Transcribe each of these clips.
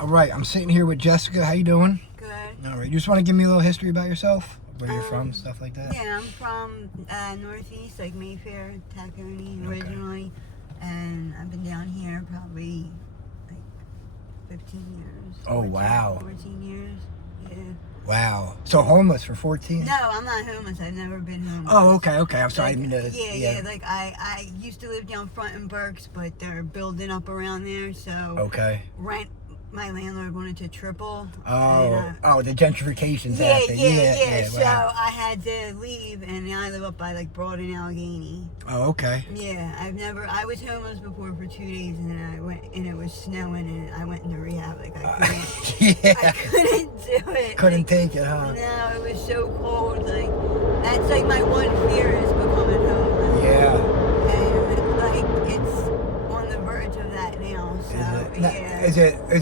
All right, I'm sitting here with Jessica. How you doing? Good. All right, you just want to give me a little history about yourself, where you're from, stuff like that? Yeah, I'm from Northeast, like Mayfair, Tacony originally, and I've been down here probably like 15 years. Oh, 14, wow. 14 years, yeah. Wow. So homeless for 14? No, I'm not homeless. I've never been homeless. Oh, okay. I'm sorry. Like, I didn't mean to... yeah. Like I used to live down front in Berks, but they're building up around there, so Okay. rent. My landlord wanted to triple. Oh, the gentrification's Yeah. So wow. I had to leave, and now I live up by like Broad and Allegheny. Oh, okay. Yeah, I was homeless before for 2 days, and then I went, and it was snowing, and I went into rehab. Like I couldn't do it. Couldn't take it, huh? No, it was so cold. Like that's like my one fear is becoming homeless. Yeah. And like it's on the verge of that now. So yeah. Is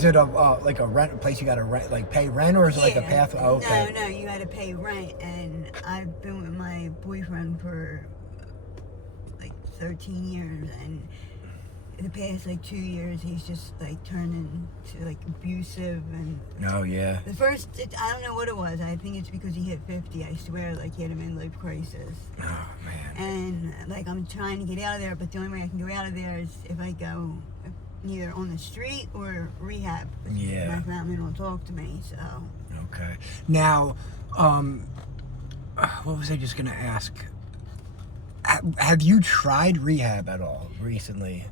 it a like a rent place you got to rent, like pay rent, or is it like a path? Oh, okay. No, you got to pay rent, and I've been with my boyfriend for like 13 years, and the past like 2 years he's just like turning to like abusive, and Oh, yeah. the first I don't know what it was. I think it's because he hit 50. I swear, like he had a midlife crisis. Oh, man. And like I'm trying to get out of there, but the only way I can go out of there is if I go either on the street or rehab. Yeah. My family don't talk to me, so. Okay. Now, what was I just gonna ask? Have you tried rehab at all recently,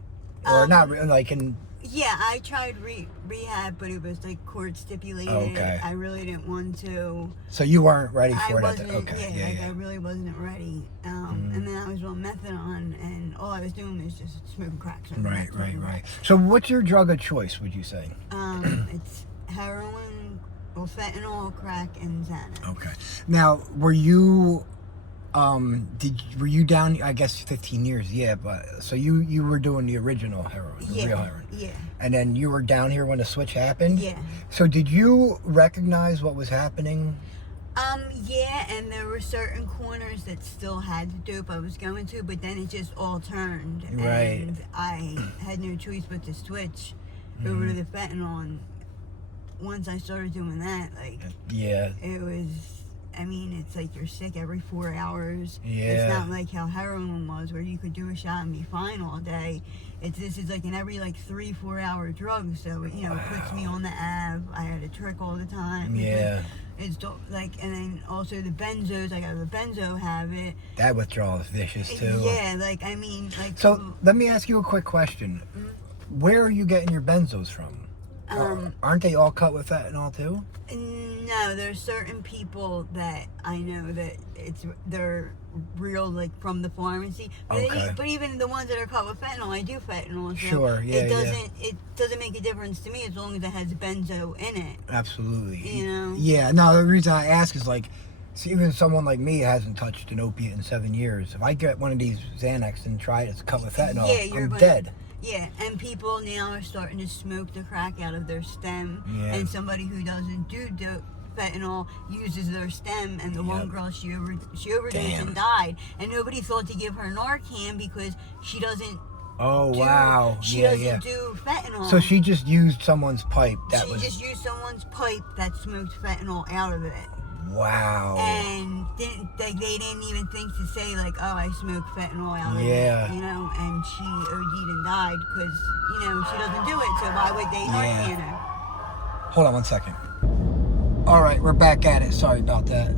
or not? Like in? Yeah, I tried rehab, but it was like court stipulated. Okay. I really didn't want to. So you weren't ready for it. Okay. I really wasn't ready. And then I was on methadone, and all I was doing was just smoking crack. Right. So what's your drug of choice, would you say? It's heroin, fentanyl, crack, and Xanax. Okay. Now, were you down? I guess 15 years. Yeah, but so you were doing the original heroin, the real heroin. Yeah. And then you were down here when the switch happened. Yeah. So did you recognize what was happening? Yeah, and there were certain corners that still had the dope I was going to, but then it just all turned. Right. And I had no choice but to switch over to the fentanyl. And once I started doing that, like, Yeah. it was, I mean, it's like you're sick every 4 hours. Yeah. It's not like how heroin was, where you could do a shot and be fine all day. This is like an every like 3-4 hour drug, so it puts me on the Av. I had a trick all the time. Yeah. It's like, and then also the benzos. I got the benzo habit. That withdrawal is vicious too. Yeah, like I mean, like. So let me ask you a quick question. Where are you getting your benzos from? Aren't they all cut with fentanyl too? No, there's certain people that I know that they're real, like from the pharmacy. But even the ones that are cut with fentanyl, I do fentanyl. So Sure, yeah, it doesn't make a difference to me as long as it has benzo in it. Absolutely. You know. Yeah. No, the reason I ask is like, see, even someone like me hasn't touched an opiate in 7 years. If I get one of these Xanax and try it, it's cut with fentanyl. I'm dead. Yeah, and people now are starting to smoke the crack out of their stem. Yeah. And somebody who doesn't do fentanyl uses their stem. And the one girl, she overdosed and died. And nobody thought to give her Narcan because she doesn't. Oh, wow. She doesn't do fentanyl. So she just used someone's pipe. She just used someone's pipe that smoked fentanyl out of it. Wow. And they didn't even think to say like, oh, I smoked fentanyl out of it, and she OD'd and died because, she doesn't do it, so why would they Narcan her? Hold on 1 second. All right, we're back at it. Sorry about that.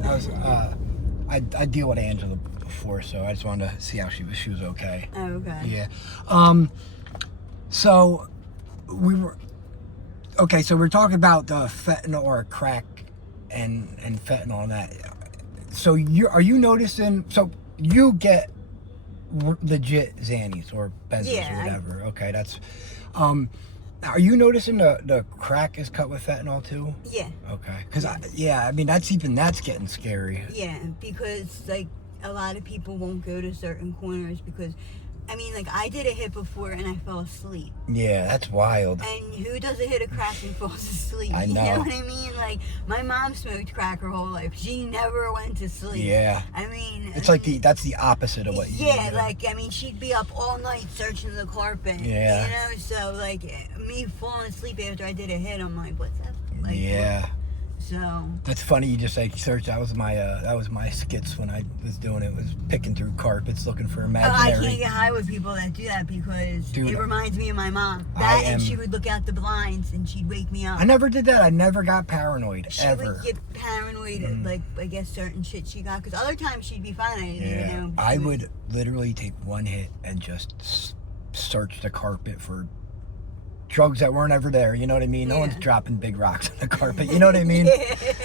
I deal with Angela before, so I just wanted to see how she was okay. Oh, okay. Yeah. So we're talking about the fentanyl or crack and fentanyl and that. So are you noticing? So you get legit Xannies or benzos or whatever. Okay, that's. Are you noticing the crack is cut with fentanyl too? Yeah. Okay, because I mean that's getting scary. Yeah, because like a lot of people won't go to certain corners because I mean, like, I did a hit before and I fell asleep. Yeah, that's wild. And who does a hit of crack and falls asleep? I know. You know what I mean? Like, my mom smoked crack her whole life. She never went to sleep. Yeah. I mean... It's like that's the opposite of what you Yeah, do. like, I mean, she'd be up all night searching the carpet. Yeah. You know, so, like, me falling asleep after I did a hit, I'm like, what's that? Like, Yeah. So... That's funny you just like search. That was my skits when I was doing it. Was picking through carpets looking for Oh, imaginary. I can't get high with people that do that because Dude, it reminds me of my mom. That and she would look out the blinds and she'd wake me up. I never did that. I never got paranoid She ever. would get paranoid at, like, I guess certain shit she got. Because other times she'd be fine. I didn't even know. I would literally take one hit and just search the carpet for drugs that weren't ever there. You know what I mean? No one's dropping big rocks on the carpet. You know what I mean?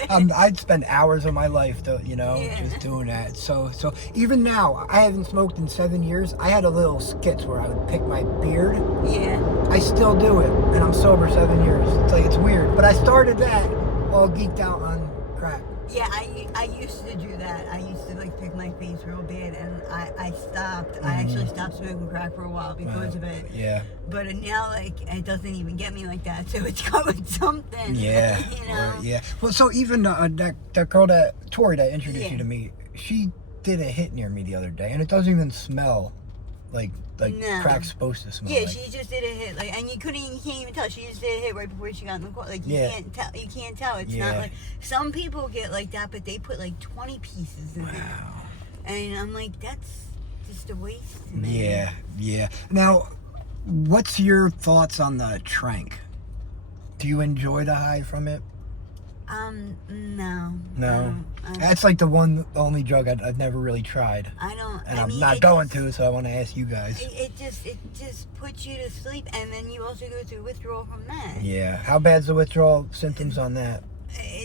I'd spend hours of my life, just doing that. So even now, I haven't smoked in 7 years. I had a little skits where I would pick my beard. Yeah. I still do it, and I'm sober 7 years. It's like, it's weird. But I started that all geeked out on crack. Yeah, I used to do that. I used to, like, pick my face real bad, and I stopped. I actually stopped smoking crack for a while because of it. Yeah. But now, like, it doesn't even get me like that, so it's going something. Yeah. You know? Yeah. Well, so even that girl Tori that introduced you to me, she did a hit near me the other day, and it doesn't even smell like No. crack's supposed to smell. Yeah, like. she just did a hit, like, and you can't even tell. She just did a hit right before she got in the car. Like, you can't tell. You can't tell. It's not like some people get like that, but they put like 20 pieces in there. And I'm like, that's just a waste. Man. Yeah. Now, what's your thoughts on the trank? Do you enjoy the high from it? No. No. I don't. That's like the only drug I've never really tried. I don't. And I I'm mean, not going to, so I want to ask you guys. It just puts you to sleep, and then you also go through withdrawal from that. Yeah. How bad's the withdrawal symptoms on that?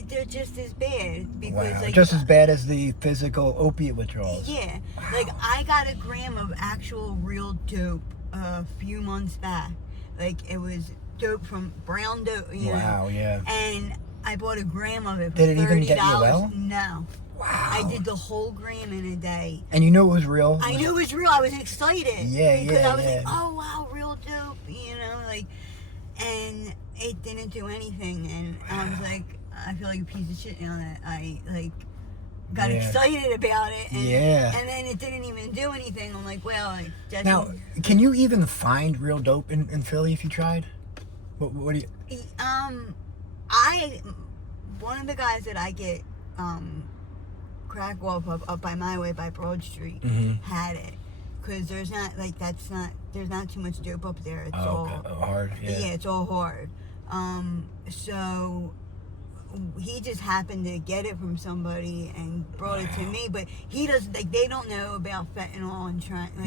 They're just as bad because Wow. like Just as bad as the physical opiate withdrawals. Yeah. Wow. Like I got a gram of actual real dope a few months back. Like it was dope from brown dope. You know? Yeah. And I bought a gram of it for Did it $30. even get you well? No. Wow. I did the whole gram in a day. And you knew it was real? I knew it was real. I was excited. Yeah, because I was yeah. like, oh wow, real dope, you know, like, and it didn't do anything, and I was like, I feel like a piece of shit now that I like got excited about it, and and then it didn't even do anything. I'm like, well, that's now, can you even find real dope in Philly if you tried? What do you? One of the guys that I get crack off of up by my way by Broad Street had it, because there's not too much dope up there. It's all hard. Yeah, it's all hard. So he just happened to get it from somebody and brought it to me, but he doesn't, like, they don't know about fentanyl and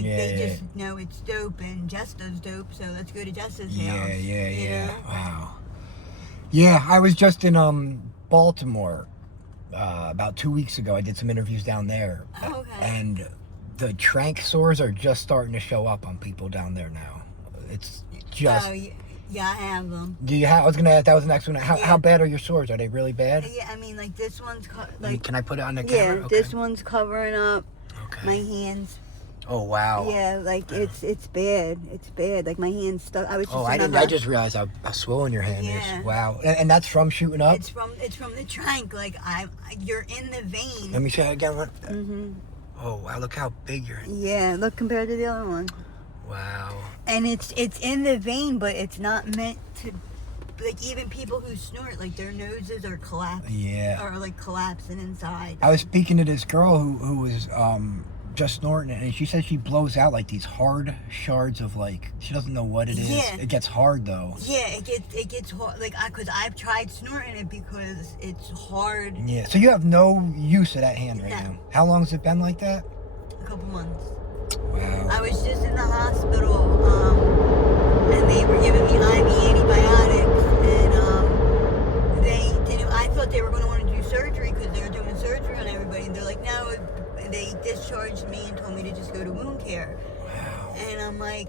they just know it's dope, and Jess does dope, so let's go to Jess's house. Yeah. Wow. Yeah, I was just in Baltimore about 2 weeks ago. I did some interviews down there. Okay. And the trank stores are just starting to show up on people down there now. It's just... Yeah, I have them. Do you have? I was gonna ask. That was the next one. How bad are your sores? Are they really bad? Yeah, I mean, like this one's can I put it on the camera? Yeah, this one's covering up my hands. Oh wow. Yeah, like it's bad. It's bad. Like my hands stuck. I was just. Oh, I just realized how swollen your hand is. Wow. And that's from shooting up. It's from the trank. Like you're in the vein. Let me show you again. Oh wow! Look how big your hand. Yeah, look compared to the other one. Wow. And it's in the vein, but it's not meant to. Like even people who snort, like their noses are collapsing. Yeah. Or like collapsing inside. I was speaking to this girl who was just snorting it, and she said she blows out like these hard shards of, like, she doesn't know what it is. Yeah. It gets hard though. Yeah, it gets hard. Like because I've tried snorting it because it's hard. Yeah. So you have no use of that hand right now. How long has it been like that? A couple months. Wow. I was just in the hospital, and they were giving me IV antibiotics, and I thought they were going to want to do surgery because they were doing surgery on everybody, and they're like, no, they discharged me and told me to just go to wound care. Wow. And I'm like,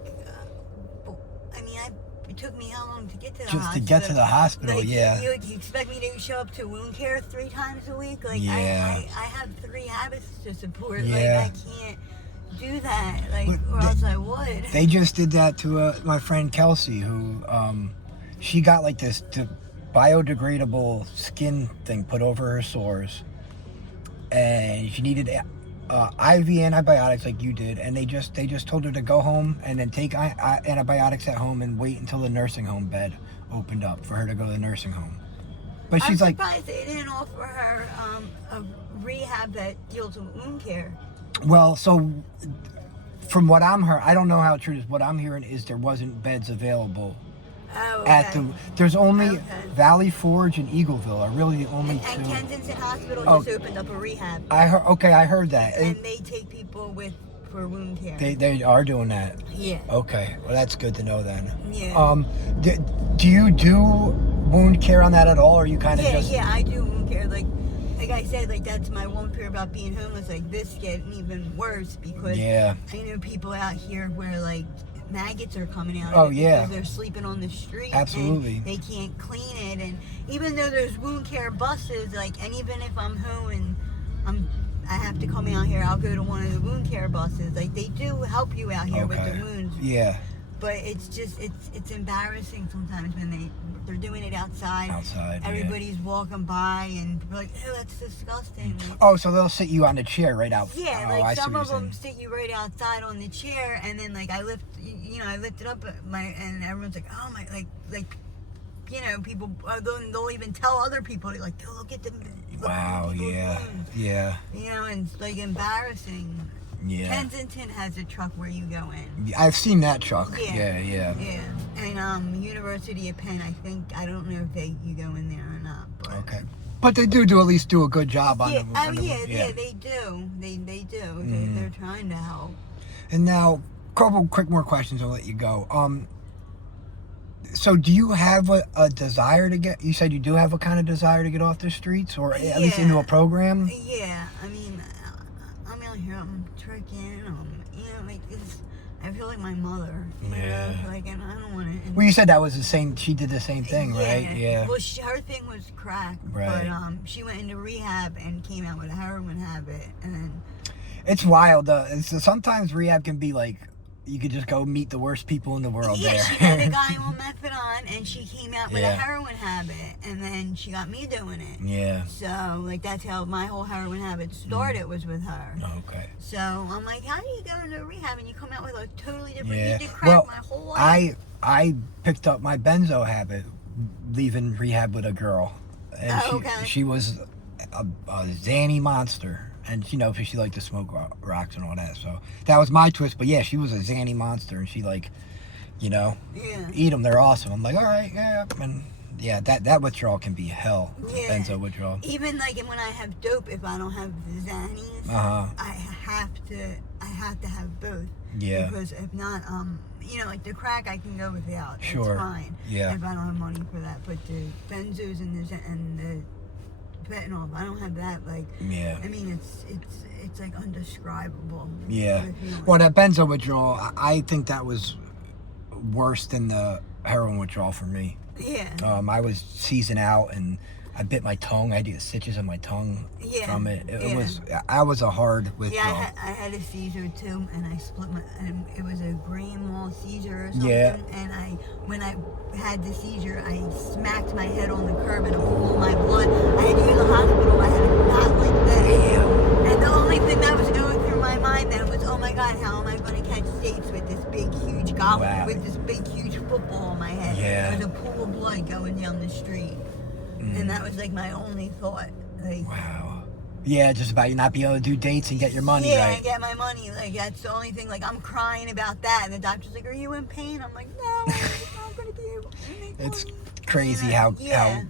it took me how long to get to the hospital? Just to get to the hospital, like, yeah. You expect me to show up to wound care 3 times a week? Like, yeah. I have 3 habits to support. Yeah. Like, I can't do that, like, But or else I would. They just did that to my friend Kelsey, who she got like this biodegradable skin thing put over her sores, and she needed IV antibiotics like you did, and they just told her to go home and then take antibiotics at home and wait until the nursing home bed opened up for her to go to the nursing home. But she's I'm like, surprised they didn't offer her a rehab that deals with wound care. well, so from what I'm hearing, I don't know how true it is. What I'm hearing is there wasn't beds available. Oh, okay. There's only Okay. Valley Forge and Eagleville are really the only two. And Kensington Hospital just opened up a rehab. I heard that. And they take people for wound care. They are doing that. Yeah. Okay, well that's good to know then. Yeah. Do you do wound care on that at all, or you kind of just? Yeah, I do wound care. Like I said, like that's my one fear about being homeless. Like this getting even worse because I know people out here where like maggots are coming out. Oh, of it yeah. because they're sleeping on the street. Absolutely. And they can't clean it, and even though there's wound care buses, like, and even if I'm home and I have to come out here, I'll go to one of the wound care buses. Like they do help you out here with the wounds. Yeah. But it's just it's embarrassing sometimes when they're doing it outside. Everybody's walking by and we're like, oh, that's disgusting. Oh, so they'll sit you on the chair right out. Yeah, oh, like some of them sit you right outside on the chair, and then like I lift it up and everyone's like, oh my, like people they'll even tell other people like, oh, look at them. Wow. Yeah. And it's like embarrassing. Yeah. Kensington has a truck where you go in. I've seen that truck. Yeah. And University of Penn, I don't know if you go in there or not. But okay. But they do at least do a good job on yeah. the They do. They do. They're trying to help. And now, couple quick more questions. I'll let you go. So do you have a desire to get? You said you do have a kind of desire to get off the streets, or at least into a program. Yeah. I mean, I'm out here. I'm twerking. Like this. I feel like my mother. Like, and I don't want to. Well, you said that was the same. She did the same thing, right? Yeah. Well, her thing was crack. Right. But she went into rehab and came out with a heroin habit, and then. It's wild. Sometimes rehab can be like, you could just go meet the worst people in the world there. She met a guy on methadone, and she came out with a heroin habit, and then she got me doing it. Yeah. So, like, that's how my whole heroin habit started, was with her. Okay. So, I'm like, how do you go into rehab and you come out with a totally different... You did crack well, my whole life. I picked up my benzo habit leaving rehab with a girl. And she was a Zanny monster. And she liked to smoke rocks and all that. So that was my twist. But yeah, she was a Zanny monster, and she eat them. They're awesome. I'm like, all right, yeah. And yeah, that withdrawal can be hell. Yeah. Benzo withdrawal. Even like when I have dope, if I don't have the Xannies, I have to have both. Yeah. Because if not, like the crack, I can go without. Sure. It's fine. Yeah. If I don't have money for that, but the benzos and the fentanyl, if I don't have that, like, I mean, it's like undescribable. Yeah. Well, that benzo withdrawal, I think that was worse than the heroin withdrawal for me. Yeah. I was seizing out, and I bit my tongue. I had to get stitches on my tongue from it. I was a hard withdrawal. Yeah, I had a seizure too, and I split and it was a grand mal seizure or something. Yeah. And when I had the seizure, I smacked my head on the curb and a pool of my blood. I had to go to the hospital. I had a knot like that. Damn. And the only thing that was going through my mind then was, oh my God, how am I going to catch states with this big, huge golf, with this big, huge football on my head? Yeah. There was a pool of blood going down the street. And that was like my only thought. Like, wow. Yeah, just about you not being able to do dates and get your money right. Yeah, and get my money. Like, that's the only thing. Like, I'm crying about that. And the doctor's like, are you in pain? I'm like, no, I'm not going to be able to make It's money. crazy how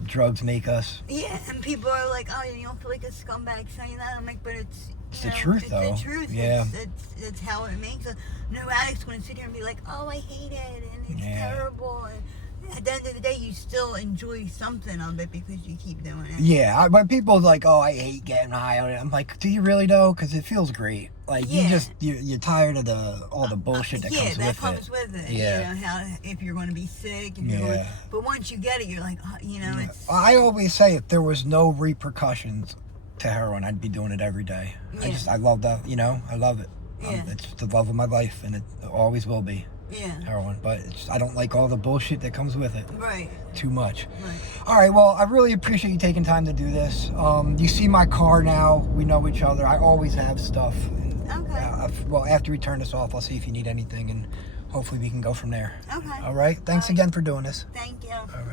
drugs make us. Yeah, and people are like, oh, you don't feel like a scumbag saying that? I'm like, but it's the truth, though. It's the truth. Yeah. It's how it makes us. No addict's going to sit here and be like, oh, I hate it, and it's terrible, and at the end of the day, you still enjoy something of it because you keep doing it. Yeah, when people are like, oh, I hate getting high on it, I'm like, do you really though? Because it feels great. Like, you're tired of all the bullshit that comes with it. Yeah, that comes with it. Yeah. How if you're going to be sick. But once you get it, you're like, it's... I always say if there was no repercussions to heroin, I'd be doing it every day. I love that, I love it. Yeah. It's the love of my life, and it always will be. Yeah. Heroin, but I don't like all the bullshit that comes with it. Right. Too much. Right. All right, well, I really appreciate you taking time to do this. You see my car now. We know each other. I always have stuff. And, Okay. well, after we turn this off, I'll see if you need anything, and hopefully we can go from there. Okay. All right? Thanks again for doing this. Thank you. All right.